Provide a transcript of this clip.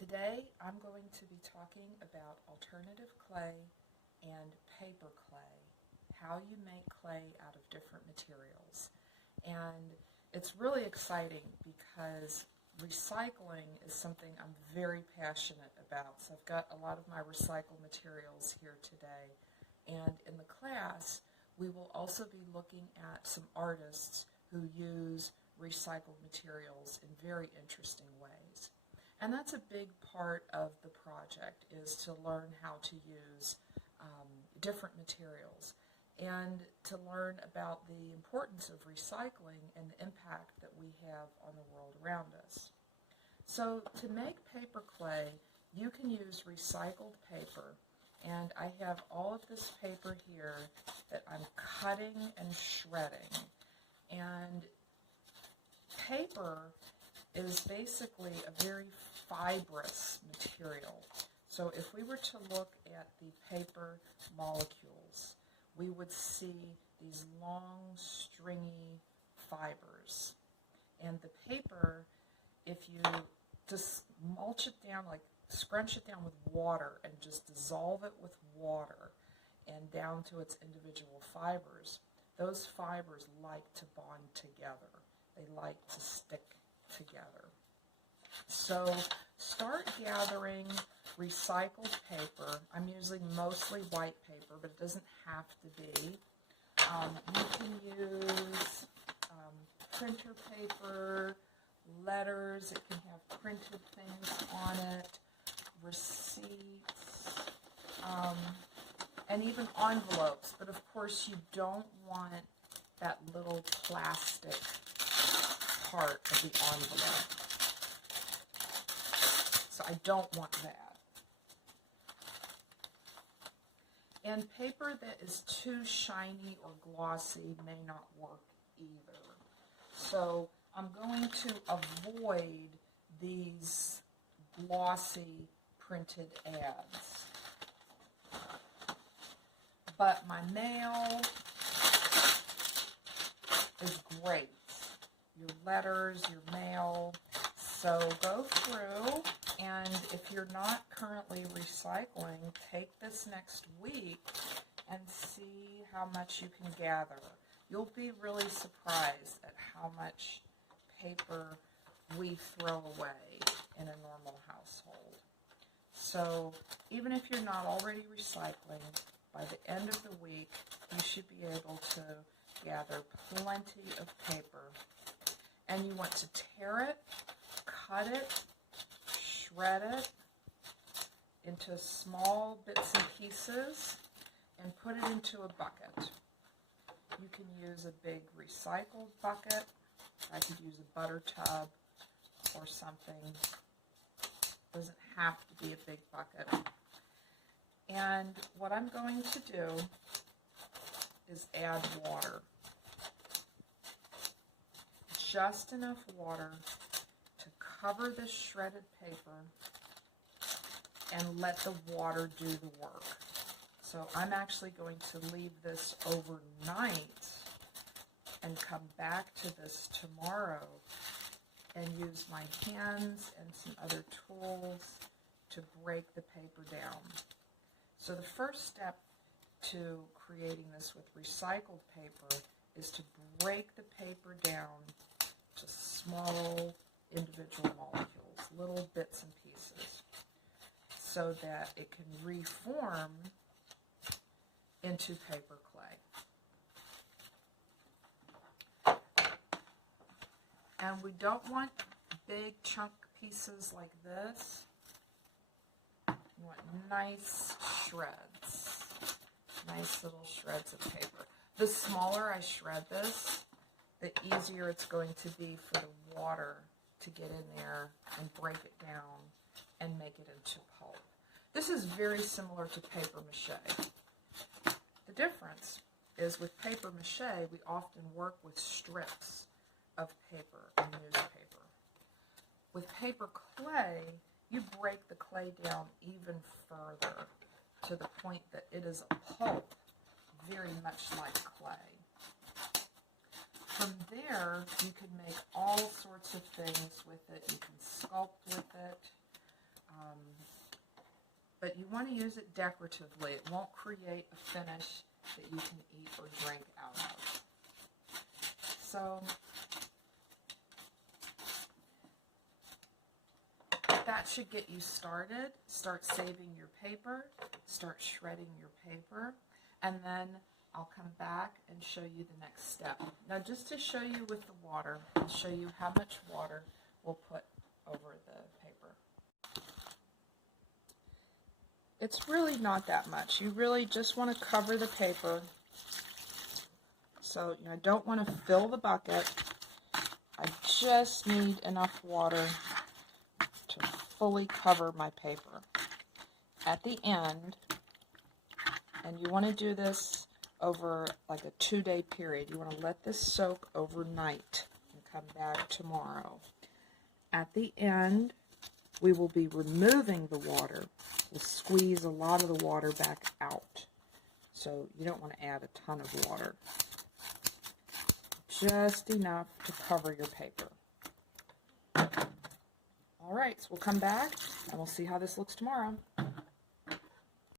Today I'm going to be talking about alternative clay and paper clay, how you make clay out of different materials. And it's really exciting because recycling is something I'm very passionate about. So I've got a lot of my recycled materials here today. And in the class, we will also be looking at some artists who use recycled materials in very interesting ways. And that's a big part of the project, is to learn how to use different materials and to learn about the importance of recycling and the impact that we have on the world around us. So to make paper clay, you can use recycled paper, and I have all of this paper here that I'm cutting and shredding. And paper is basically a very fibrous material. So if we were to look at the paper molecules, we would see these long, stringy fibers. And the paper, if you just mulch it down, like scrunch it down with water and just dissolve it with water and down to its individual fibers, those fibers like to bond together. They like to stick together. So start gathering recycled paper. I'm using mostly white paper, but it doesn't have to be. You can use printer paper, letters. It can have printed things on it, receipts, and even envelopes. But of course, you don't want that little plastic part of the envelope. So I don't want that. And paper that is too shiny or glossy may not work either. So I'm going to avoid these glossy printed ads. But my mail is great. Your letters, your mail. So go through, and if you're not currently recycling, take this next week and see how much you can gather. You'll be really surprised at how much paper we throw away in a normal household. So even if you're not already recycling, by the end of the week, you should be able to gather plenty of paper. And you want to tear it, cut it, shred it into small bits and pieces, and put it into a bucket. You can use a big recycled bucket. I could use a butter tub or something. It doesn't have to be a big bucket. And what I'm going to do is add water. Just enough water to cover this shredded paper and let the water do the work. So I'm actually going to leave this overnight and come back to this tomorrow and use my hands and some other tools to break the paper down. So the first step to creating this with recycled paper is to break the paper down to small individual molecules, little bits and pieces, so that it can reform into paper clay. And we don't want big chunk pieces like this. You want nice shreds, nice little shreds of paper. The smaller I shred this, the easier it's going to be for the water to get in there and break it down and make it into pulp. This is very similar to paper mache. The difference is with paper mache, we often work with strips of paper and newspaper. With paper clay, you break the clay down even further to the point that it is a pulp, very much like clay. From there, you can make all sorts of things with it. You can sculpt with it. but you want to use it decoratively. It won't create a finish that you can eat or drink out of. So that should get you started. Start saving your paper, start shredding your paper, and then I'll come back and show you the next step. Now, just to show you with the water, I'll show you how much water we'll put over the paper. It's really not that much. You really just want to cover the paper. So, I don't want to fill the bucket. I just need enough water to fully cover my paper. At the end, and you want to do this over like a 2-day period. You want to let this soak overnight and come back tomorrow. At the end, we will be removing the water. We'll squeeze a lot of the water back out. So you don't want to add a ton of water. Just enough to cover your paper. All right, so we'll come back and we'll see how this looks tomorrow.